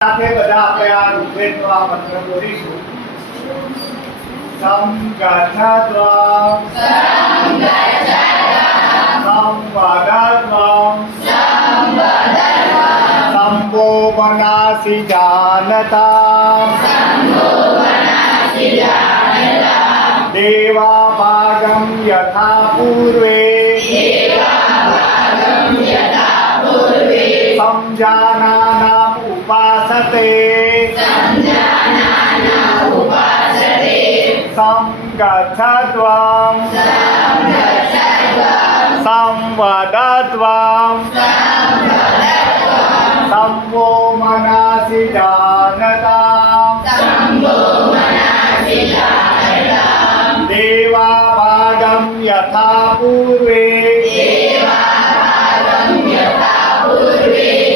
સાથે બધા આપણે આ ઋગ્વેદનો આ મંત્ર બોલીશું. સંગઠ્વં સંવદત્વં સંભો મનાસી જાનતા દેવા ભાગમ યથા પૂર્વે સમજાનાનામ ઉપાસતે સંગચ્છત્વં સંવદત્વં સંવો મનાસી જાનતા દેવા ભાગમ યથા પૂર્વે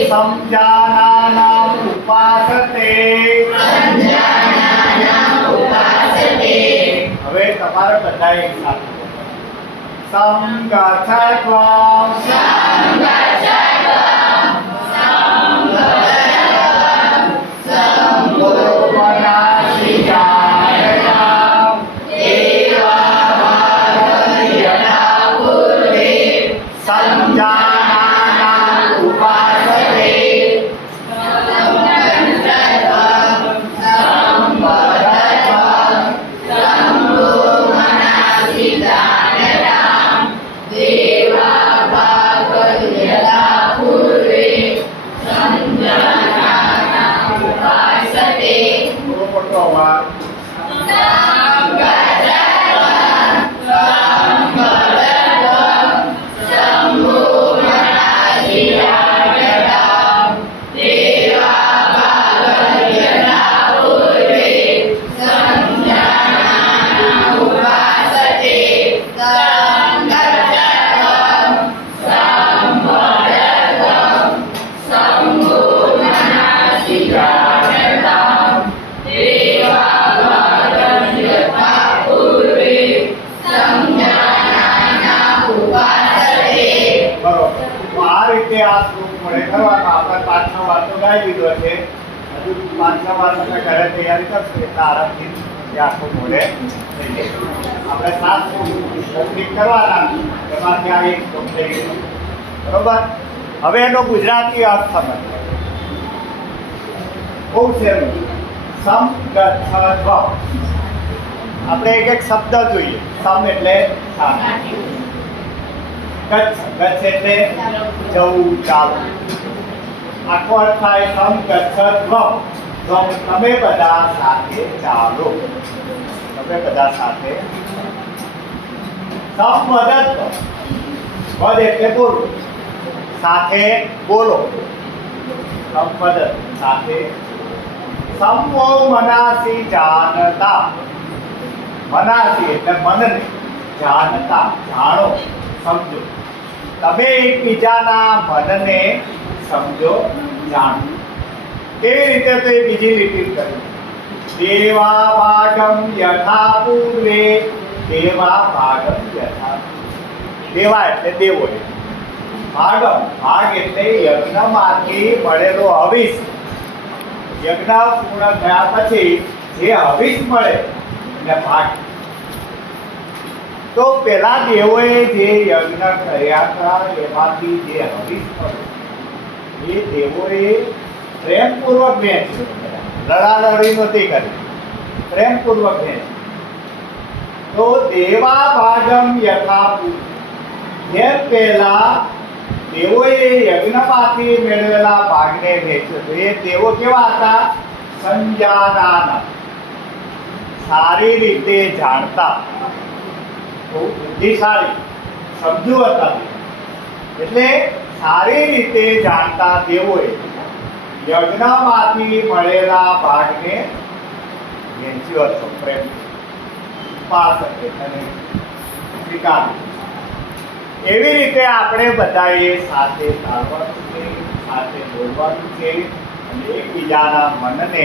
સમજાનાનામ ઉપાસતે. હવે તમારે બધા એક સાથે સંગચ્છત્વં સંવો મનાસી જાનતા દેવા ભાગમ યથા પૂર્વે સમજાનાનામ ઉપાસતે. આ શ્લોક મળે કરવાનો. આપણે 5-6 વાર તો ગાઈ લીધો છે, હજુ 5-6 વાર તમે ઘરે તૈયારી કરશો એટલે આરામથી એ આખું મોડે થઈ જાય. આપણે 7 શ્લોક કરવાના, એમાંથી આ એક શ્લોક થઈ ગયો. બરોબર. હવે એનો ગુજરાતી અર્થ સમજ બહુ સહેલું. સમગચ્છત્વં આપણે એક શબ્દ જોઈએ. સમ એટલે સાથે, ગચ્છ એટલે જવું, ચાલવું. આખો અર્થ થાય સંગચ્છત્વં, તમે બધા સાથે ચાલો. તમે બધા સાથે. સંવદત્વં, વદ એટલે બોલો, સાથે બોલો. સંવદ સાથે. સંવો મનાસી જાનતા, મનાસી એટલે મનને, જાનતા જાણો, સમજો. તમે એકબીજાના મનને સમજો, જાણો. કેવી રીતે? તો એ બીજી લીટી કરી. દેવા ભાગમ યથા પૂર્વે, દેવા ભાગમ યથા. દેવા એટલે દેવો, ભાગમ ભાગ એટલે યજ્ઞમાંથી મળેલો હવિષ. યજ્ઞ પૂર્ણ થયા પછી જે હવિષ મળે એને ભાગ. તો પેલા દેવોએ જે યજ્ઞ કર્યા હતા એમાંથી જે હવિષ મળે એ દેવોએ પ્રેમપૂર્વક વહેંચ્યું. લડાલડી નહોતી કરી, પ્રેમપૂર્વક વહેંચ્યું. તો દેવા ભાગમ યથા જેમ પહેલા દેવોએ યજ્ઞમાંથી મેળવેલા ભાગને વહેંચ્યો. તો એ દેવો કેવા હતા? સંજાનાના, સારી રીતે જાણતા, બુદ્ધિશાળી, સમજુ હતા. એટલે સારી રીતે જાણતા દેવોએ યજ્ઞમાંથી મળેલા ભાગને વહેંચ્યો હતો. પ્રેમ પાસ અને સ્વીકાર. એવી રીતે આપણે બધાએ સાથે ચાલવાનું છે, સાથે બોલવાનું છે અને એકબીજાના મનને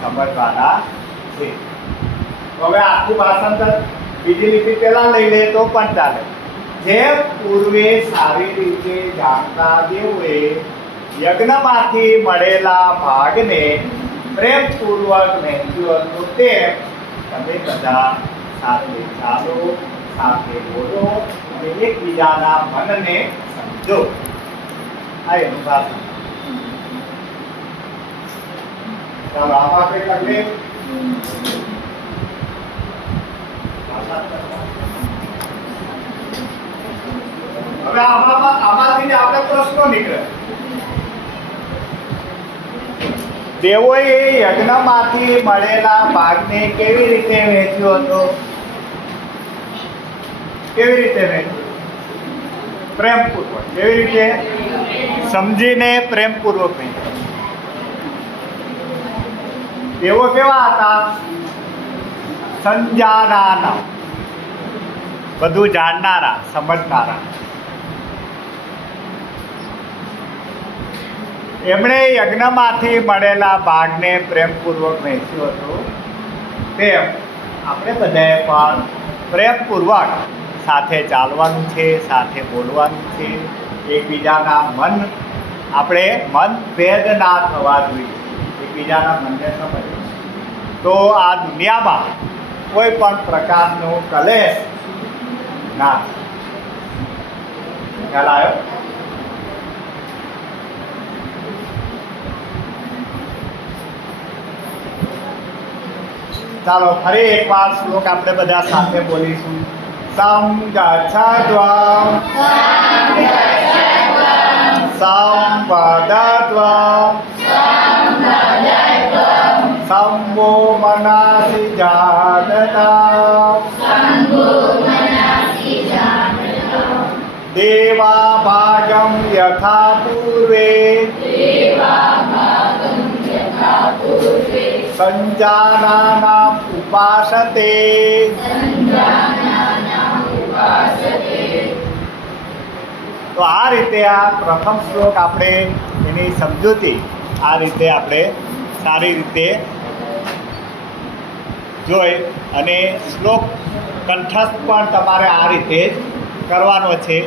સમજવાના છે. હવે આખું ભાષાંતર બીજી લીટી પહેલા લઈ લે તો પણ ચાલે. જે પૂર્વે સારી રીતે જાણતા દેવોએ યજ્ઞમાંથી મળેલા ભાગને પ્રેમપૂર્વક વહેંચ્યું હતું તેમ તમે બધા સાથે ચાલો, સાથે બોલો અને એકબીજાના મનને સમજો. આ એનું ભાષણ. ચાલો આમાં કઈ તકલીફ? હવે આમાંથી આપણે પ્રશ્નો નીકળે. દેવોએ યજ્ઞમાંથી મળેલા ભાગને કેવી રીતે વહેંચ્યો હતો? કેવી રીતે વહેંચ્યો? પ્રેમપૂર્વક. કેવી રીતે? સમજીને પ્રેમપૂર્વક વહેંચ્યો. દેવો કેવા હતા? સંજાનાના, બધું જાણનારા, સમજનારા. એમણે યજ્ઞમાંથી મળેલા ભાગને પ્રેમપૂર્વક વહેંચ્યો હતો તેમ આપણે બધાએ પણ પ્રેમપૂર્વક સાથે ચાલવાનું છે, સાથે બોલવાનું છે. એકબીજાના મન ભેદ ના થવા જોઈએ. એકબીજાના મનને સમજવું. તો આ દુનિયામાં કોઈ પણ પ્રકારનો કલેશ ના. ખ્યાલ આવ્યો? ચાલો ફરી એકવાર શ્લોક આપણે બધા સાથે બોલીશું. સંગચ્છત્વં સંવદત્વં સંવો મનસિ જાનતા દેવા ભાગમ યથા પૂર્વે સંજાનાનામ ઉપાસતે. તો આ રીતે આ પ્રથમ શ્લોક આપણે એની સમજૂતી આ રીતે આપણે સારી રીતે જોઈ અને શ્લોક કંઠસ્થ પણ તમારે આ રીતે જ કરવાનો છે.